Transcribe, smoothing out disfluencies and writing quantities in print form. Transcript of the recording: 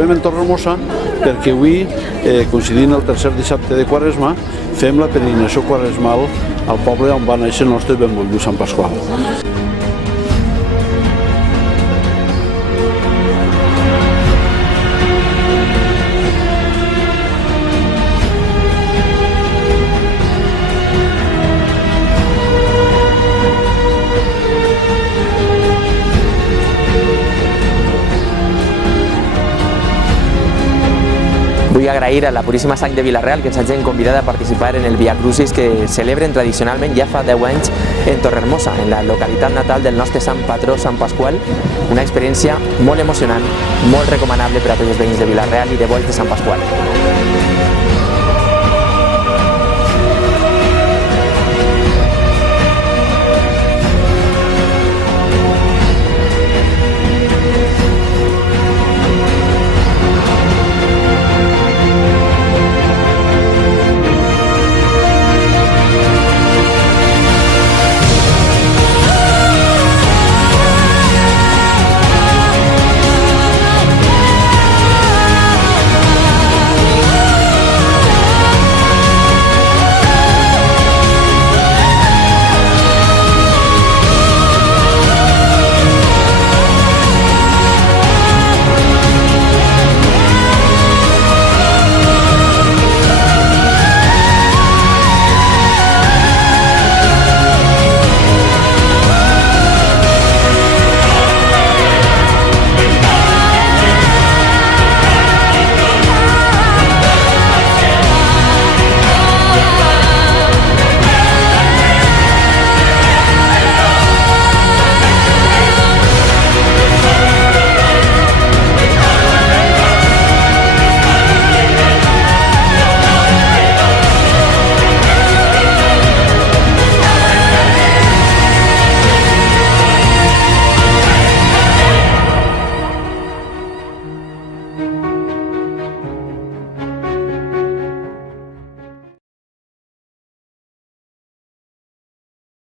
trobem en Torremossa perquè avui, coincidint el tercer dissabte de Quaresma, fem la peregrinació quaresmal al poble on va néixer el nostre benvolgut Sant Pasqual. Vull agrair a la Puríssima Sang de Vila-real que ens hagin convidat a participar en el Via Crucis que celebren tradicionalment ja fa 10 anys en Torrehermosa, en la localitat natal del nostre sant patró, Sant Pasqual. Una experiència molt emocionant, molt recomanable per a tots els veïns de Vila-real i de Boix de Sant Pasqual.